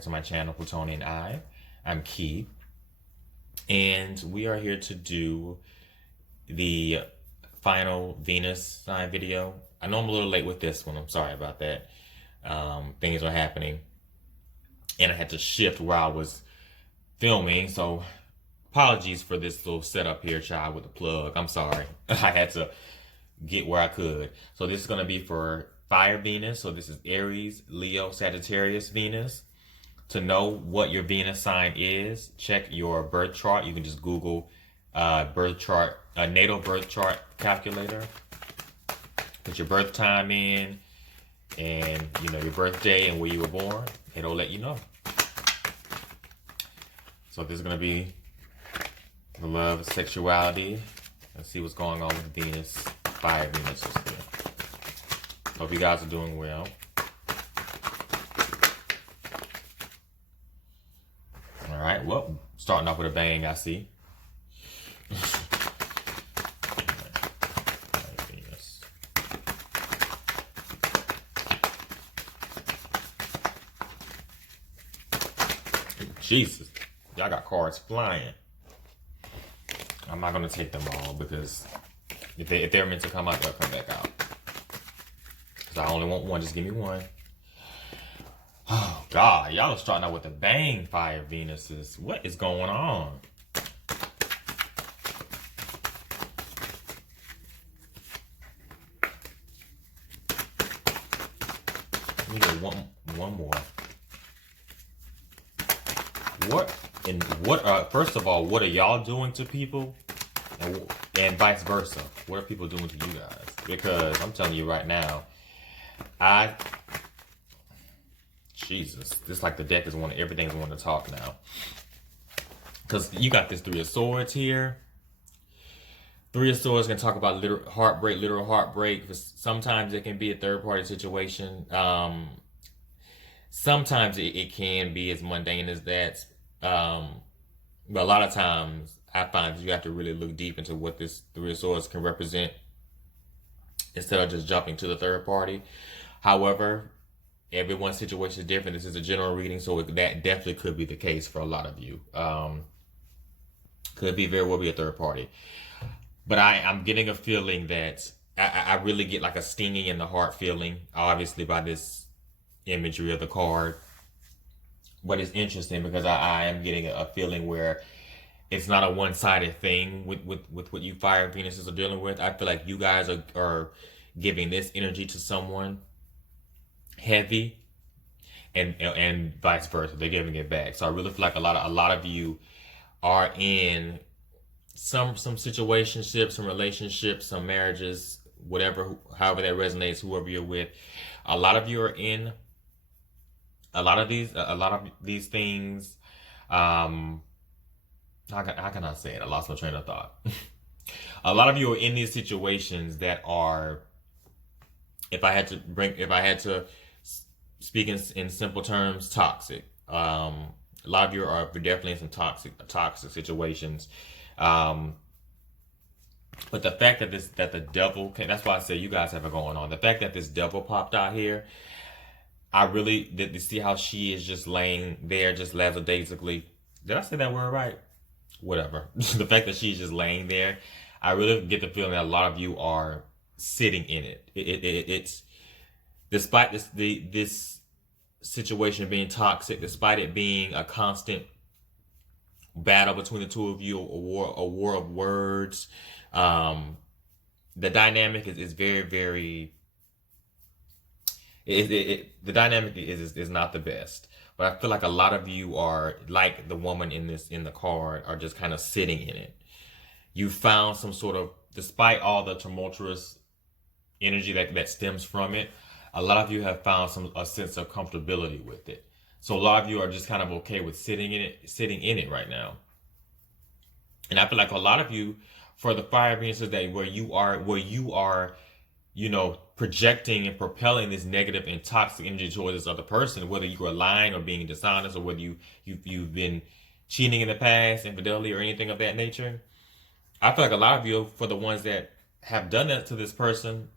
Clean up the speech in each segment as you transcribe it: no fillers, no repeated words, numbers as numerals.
back to my channel, Plutonian Eye. I'm Key, and we are here to do the final Venus sign video. I know I'm a little late with this one. I'm sorry about that. Things are happening, and I had to shift where I was filming, so apologies for this little setup here, child, with the plug. I'm sorry. I had to get where I could. So this is going to be for Fire Venus. So this is Aries, Leo, Sagittarius Venus. To know what your Venus sign is, check your birth chart. You can just Google birth chart, natal birth chart calculator. Put your birth time in, and your birthday and where you were born. It'll let you know. So this is going to be the love, sexuality. Let's see what's going on with Venus, Fire Venus. Hope you guys are doing well. All right, well, starting off with a bang, I see. Venus. Jesus, y'all got cards flying. I'm not gonna take them all because if they're meant to come out, they'll come back out. Cause I only want one. Just give me one. Oh God, y'all are starting out with a bang, Fire Venuses. What is going on? Let me get one more. First of all, what are y'all doing to people? And vice versa. What are people doing to you guys? Because I'm telling you right now, Jesus, this like the deck is everything's wanting to talk now. Because you got this Three of Swords here. Three of Swords can talk about literal heartbreak. Because sometimes it can be a third party situation. Sometimes it can be as mundane as that. But a lot of times I find that you have to really look deep into what this Three of Swords can represent instead of just jumping to the third party. However, everyone's situation is different. This is a general reading, so that definitely could be the case for a lot of you. Could be very well be a third party. But I'm getting a feeling that I really get like a stinging in the heart feeling, obviously by this imagery of the card. But it's interesting because I am getting a feeling where it's not a one-sided thing with what you Fire Venuses are dealing with. I feel like you guys are giving this energy to someone heavy, and vice versa. They're giving it back. So I really feel like a lot of you are in some situationships, some relationships, some marriages, whatever, however that resonates, whoever you're with. A lot of you are in a lot of these things. How can I say it? I lost my train of thought. A lot of you are in these situations that are, if I had to speak in simple terms, toxic. A lot of you are definitely in some toxic situations. But the fact that the devil that's why I say you guys have it going on. The fact that this devil popped out here, I really did to see how she is just laying there, just lackadaisically. Did I say that word right? Whatever. The fact that she's just laying there, I really get the feeling that a lot of you are sitting in it. It's despite this situation being toxic, despite it being a constant battle between the two of you, a war of words. The dynamic is very, very. The dynamic is not the best, but I feel like a lot of you are like the woman in the card, are just kind of sitting in it. You found some sort of, despite all the tumultuous energy that stems from it, a lot of you have found a sense of comfortability with it. So a lot of you are just kind of okay with sitting in it right now. And I feel like a lot of you, for the Fire Venuses, that where you are, projecting and propelling this negative and toxic energy towards this other person, whether you are lying or being dishonest, or whether you've been cheating in the past, infidelity or anything of that nature. I feel like a lot of you, for the ones that have done that to this person,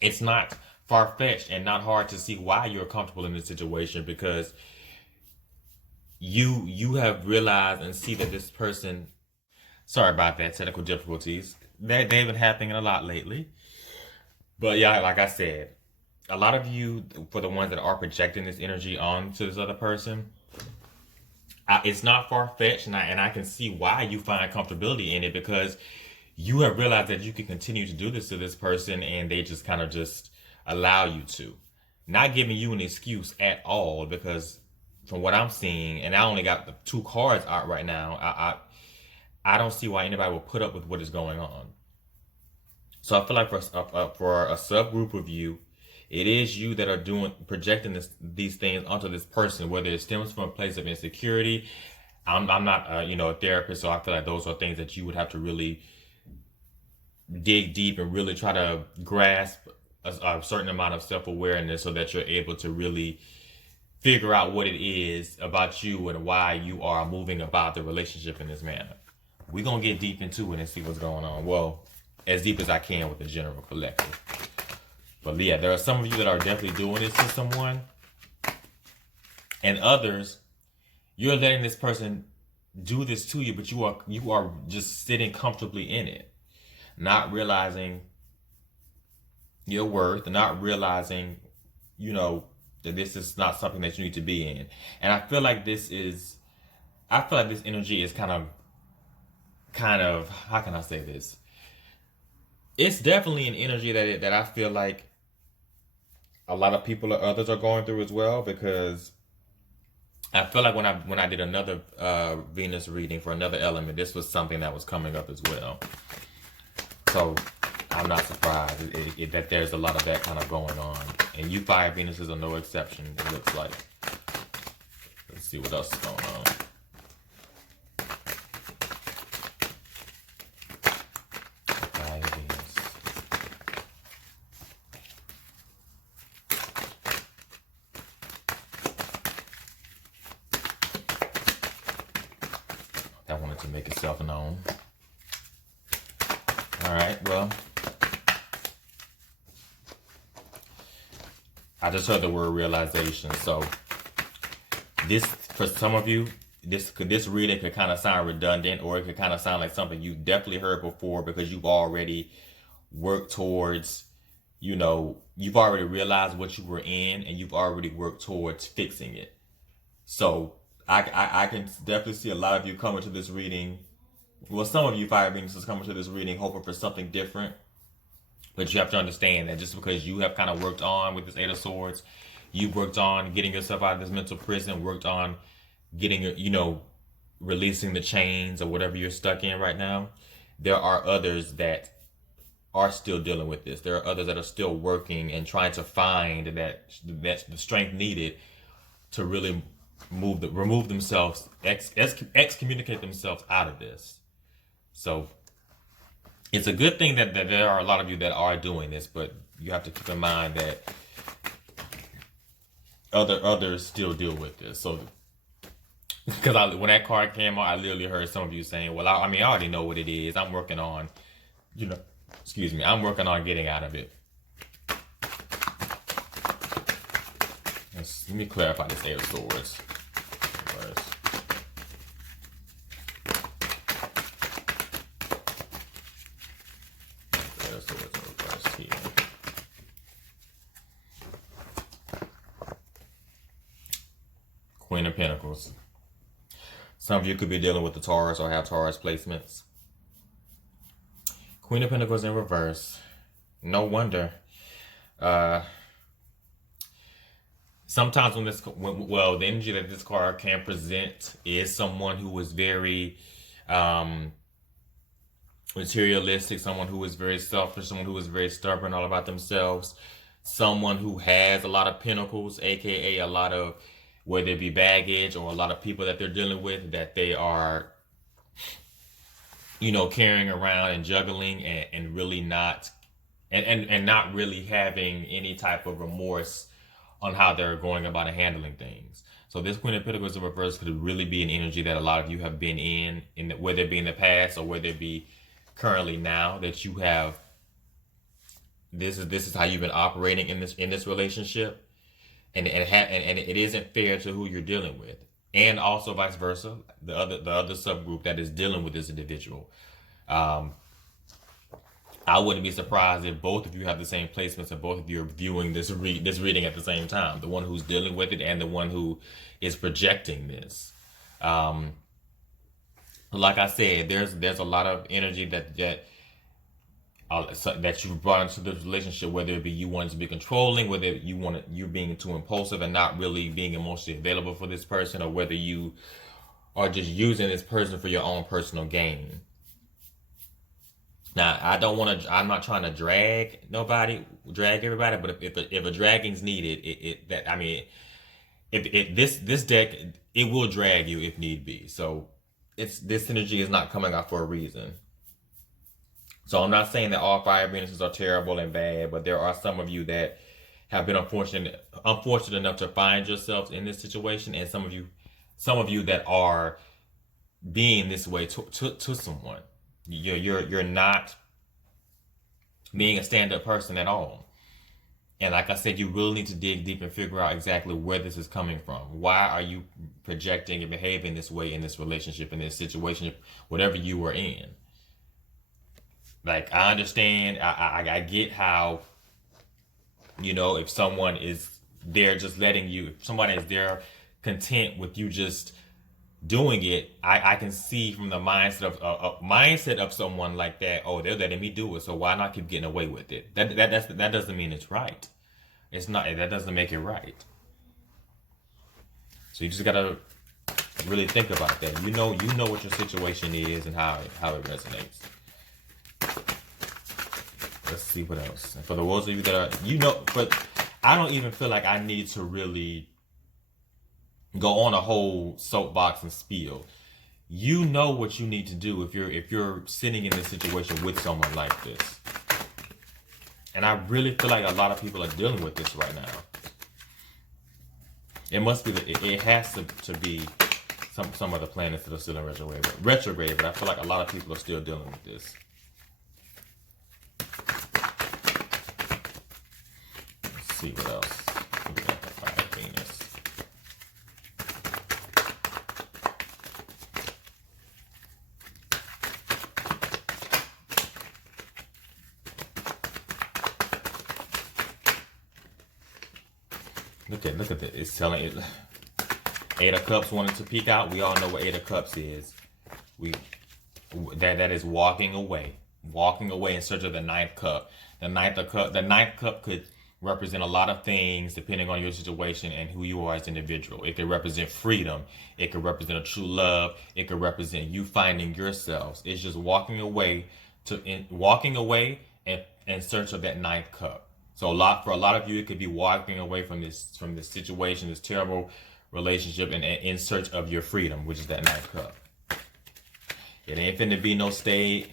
it's not far-fetched and not hard to see why you're comfortable in this situation, because you have realized and see that this person, sorry about that, technical difficulties. They've been happening a lot lately. But yeah, like I said, a lot of you, for the ones that are projecting this energy onto this other person, it's not far fetched, and I can see why you find comfortability in it, because you have realized that you can continue to do this to this person, and they just kind of just allow you to, not giving you an excuse at all. Because from what I'm seeing, and I only got the two cards out right now, I don't see why anybody will put up with what is going on. So I feel like for a subgroup of you, it is you that are projecting these things onto this person, whether it stems from a place of insecurity. I'm not a therapist, so I feel like those are things that you would have to really dig deep and really try to grasp a certain amount of self-awareness, so that you're able to really figure out what it is about you and why you are moving about the relationship in this manner. We're gonna get deep into it and see what's going on. Well, as deep as I can with the general collective. But yeah, there are some of you that are definitely doing this to someone, and others, you're letting this person do this to you, but you are just sitting comfortably in it, not realizing your worth, not realizing, that this is not something that you need to be in. And I feel like this energy is kind of, how can I say this? It's definitely an energy that I feel like a lot of people or others are going through as well, because I feel like when I did another Venus reading for another element, this was something that was coming up as well. So I'm not surprised that there's a lot of that kind of going on. And you fire Venuses are no exception, it looks like. Let's see what else is going on. That wanted to make itself known. Alright, well, I just heard the word realization. So this, for some of you, this reading could kind of sound redundant, or it could kind of sound like something you definitely heard before, because you've already worked towards, you've already realized what you were in, and you've already worked towards fixing it. So I can definitely see a lot of you coming to this reading. Well, some of you fire Venuses coming to this reading hoping for something different. But you have to understand that just because you have kind of worked on with this Eight of Swords, you've worked on getting yourself out of this mental prison, worked on getting, releasing the chains or whatever you're stuck in right now. There are others that are still dealing with this. There are others that are still working and trying to find that's the strength needed to really remove themselves, excommunicate themselves out of this. So it's a good thing that there are a lot of you that are doing this, but you have to keep in mind that others still deal with this. So, because when that card came out, I literally heard some of you saying, "Well, I already know what it is. I'm working on, I'm working on getting out of it." Let me clarify this Eight of Swords first. Queen of Pentacles. Some of you could be dealing with the Taurus or have Taurus placements. Queen of Pentacles in reverse. No wonder. Sometimes the energy that this card can present is someone who is very materialistic, someone who is very selfish, someone who is very stubborn, all about themselves, someone who has a lot of pentacles, aka a lot of, whether it be baggage or a lot of people that they're dealing with that they are, carrying around and juggling and really not, and not really having any type of remorse on how they're going about and handling things. So this Queen of Pentacles in reverse could really be an energy that a lot of you have been in whether it be in the past or whether it be currently now, that you have, this is how you've been operating in this relationship. And it isn't fair to who you're dealing with. and also vice versa, the other subgroup that is dealing with this individual. Um, I wouldn't be surprised if both of you have the same placements and both of you are viewing this reading at the same time. The one who's dealing with it and the one who is projecting this. Um, like I said, there's a lot of energy that you've brought into this relationship, whether it be you wanting to be controlling, whether you're being too impulsive and not really being emotionally available for this person, or whether you are just using this person for your own personal gain. Now, I'm not trying to drag everybody, but if a dragging's needed, if this deck, it will drag you if need be. So this energy is not coming out for a reason. So I'm not saying that all fire Venuses are terrible and bad, but there are some of you that have been unfortunate enough to find yourselves in this situation, and some of you that are being this way to someone. You're not being a stand-up person at all. And like I said, you really need to dig deep and figure out exactly where this is coming from. Why are you projecting and behaving this way in this relationship, in this situation, whatever you were in? Like, I understand, I get how, if someone is there just letting you, if somebody is there content with you just doing it, I can see from the mindset of someone like that, oh, they're letting me do it, so why not keep getting away with it? That doesn't mean it's right. It's not, that doesn't make it right. So you just gotta really think about that. You know what your situation is and how it resonates. Let's see what else. And for the ones of you that are, but I don't even feel like I need to really go on a whole soapbox and spiel. You know what you need to do if you're sitting in this situation with someone like this. And I really feel like a lot of people are dealing with this right now. It must be it has to be some of the planets that are still in retrograde, but I feel like a lot of people are still dealing with this. Let's see what else. We got the fire Venus. Look at this. It's telling it. Eight of Cups wanted to peek out. We all know what Eight of Cups is. That is walking away in search of the Ninth Cup. The Ninth Cup could represent a lot of things depending on your situation and who you are as an individual. It could represent freedom. It could represent a true love. It could represent you finding yourselves. It's just walking away and in search of that Ninth Cup. So for a lot of you, it could be walking away from this situation, this terrible relationship, and in search of your freedom, which is that Ninth Cup. It ain't finna be no staying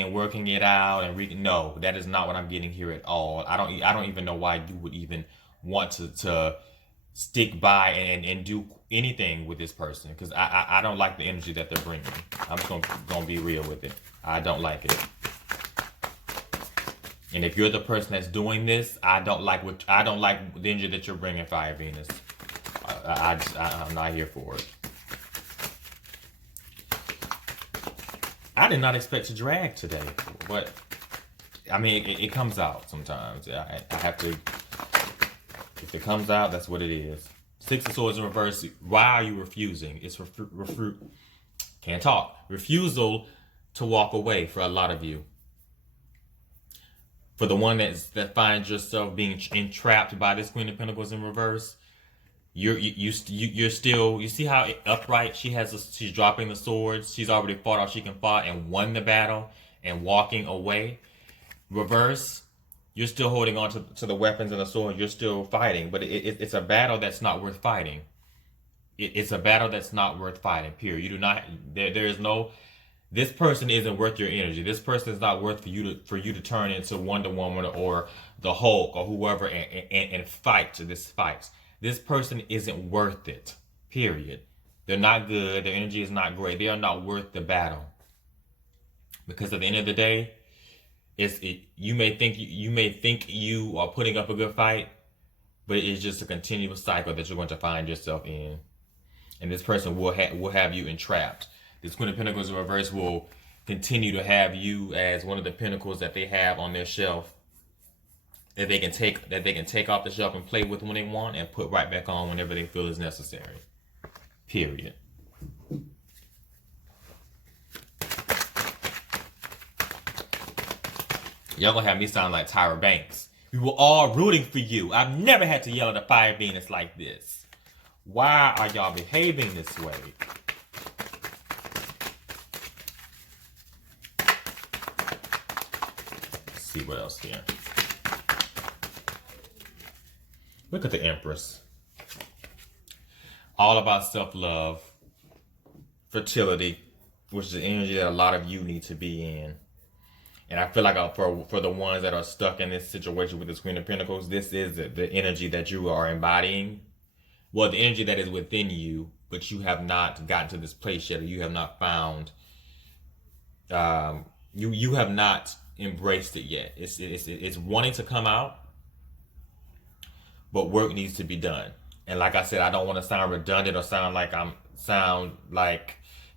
and working it out and no, that is not what I'm getting here at all. I don't even know why you would even want to stick by and do anything with this person, because I don't like the energy that they're bringing. I'm just gonna be real with it. I don't like it. And if you're the person that's doing this, I don't like the energy that you're bringing, Fire Venus. I'm not here for it. I did not expect to drag today, but I mean, it comes out sometimes. I have to. If it comes out, that's what it is. Six of Swords in reverse. Why are you refusing? It's can't talk. Refusal to walk away for a lot of you. For the one that finds yourself being entrapped by this Queen of Pentacles in reverse, you're still, you see how upright she's dropping the swords. She's already fought all she can fight and won the battle and walking away. Reverse, you're still holding on to the weapons and the sword. You're still fighting, but it's a battle that's not worth fighting. It's a battle that's not worth fighting. Period. You do not. There is no. This person isn't worth your energy. This person is not worth for you to turn into Wonder Woman or the Hulk or whoever and fight this fight. This person isn't worth it. Period. They're not good. Their energy is not great. They are not worth the battle. Because at the end of the day, you may think you are putting up a good fight, but it's just a continuous cycle that you're going to find yourself in. And this person will have you entrapped. This Queen of Pentacles in reverse will continue to have you as one of the pentacles that they have on their shelf that they can take off the shelf and play with when they want and put right back on whenever they feel is necessary. Period. Y'all gonna have me sound like Tyra Banks. We were all rooting for you. I've never had to yell at a fire Venus like this. Why are y'all behaving this way? Let's see what else here. Look at the Empress. All about self-love, fertility, which is the energy that a lot of you need to be in. And I feel like for the ones that are stuck in this situation with this Queen of Pentacles, this is the energy that you are embodying. Well, the energy that is within you, but you have not gotten to this place yet, or you have not found, you have not embraced it yet. It's wanting to come out, but work needs to be done. And like I said, I don't want to sound redundant or sound like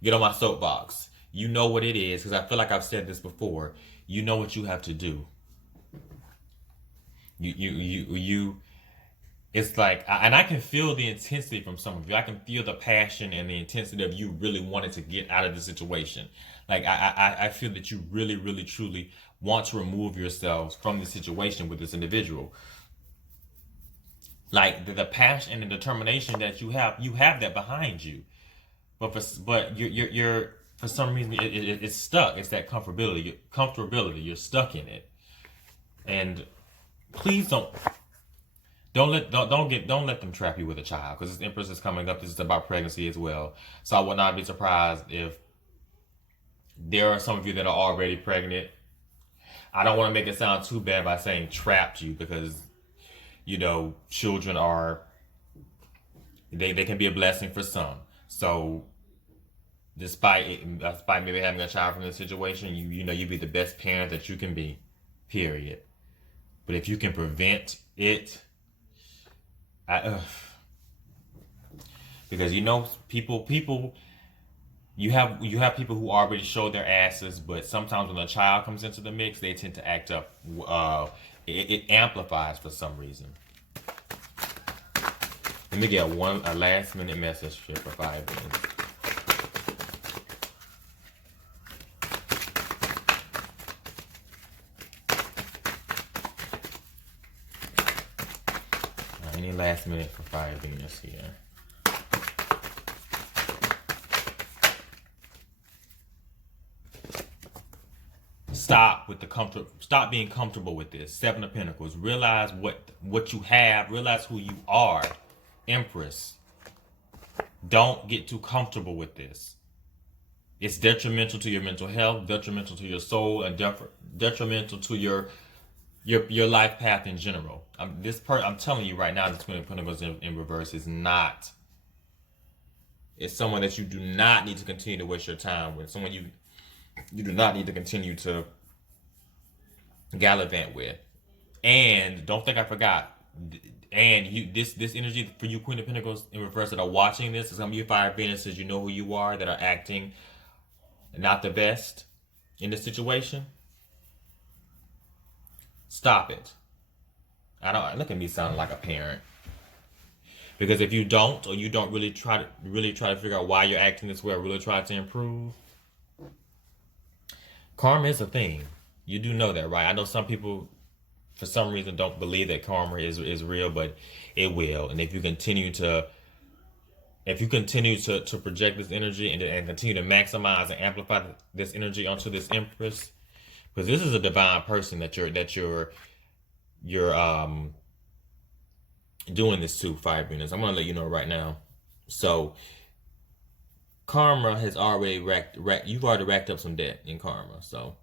get on my soapbox. You know what it is, because I feel like I've said this before. You know what you have to do. It's like, and I can feel the intensity from some of you. I can feel the passion and the intensity of you really wanting to get out of the situation. Like, I feel that you really, really, truly want to remove yourselves from the situation with this individual. Like, the passion and the determination that you have that behind you. But you're for some reason, it's stuck. It's that comfortability. You're stuck in it. And please don't let them trap you with a child, because this Empress is coming up. This is about pregnancy as well. So I would not be surprised if there are some of you that are already pregnant. I don't want to make it sound too bad by saying trapped you, because children they can be a blessing for some. So despite maybe having a child from this situation, you be the best parent that you can be. Period. But if you can prevent it, because people, you have people who already show their asses, but sometimes when a child comes into the mix, they tend to act up. It amplifies for some reason. Let me get a last minute message here for 5 minutes. Any last minute for Fire Venus here. Stop being comfortable with this. 7 of Pentacles. Realize what you have. Realize who you are. Empress. Don't get too comfortable with this. It's detrimental to your mental health, detrimental to your soul, and detrimental to your life path in general. I'm telling you right now, this Queen of Pentacles in reverse is not. It's someone that you do not need to continue to waste your time with. Someone you do not need to continue to gallivant with. And don't think I forgot. And this energy for you, Queen of Pentacles in reverse, that are watching this, is some of you Fire Venuses, you know who you are, that are acting not the best in this situation. Stop it. Look at me sounding like a parent. Because if you don't, or you don't really try to figure out why you're acting this way, or really try to improve, karma is a thing. You do know that, right? I know some people, for some reason, don't believe that karma is real, but it will. And if you continue to project this energy and continue to maximize and amplify this energy onto this Empress, because this is a divine person that you're doing this to, Fire Venus. I'm gonna let you know right now. So karma has already you've already racked up some debt in karma, so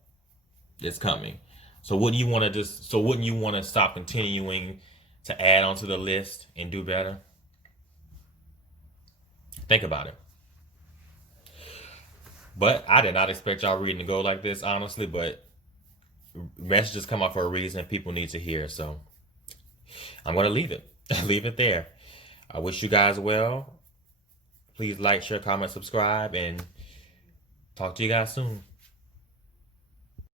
it's coming. So wouldn't you want to stop continuing to add onto the list and do better? Think about it. But I did not expect y'all reading to go like this, honestly, but messages come out for a reason. People need to hear, so I'm going to leave it. Leave it there. I wish you guys well. Please like, share, comment, subscribe, and talk to you guys soon.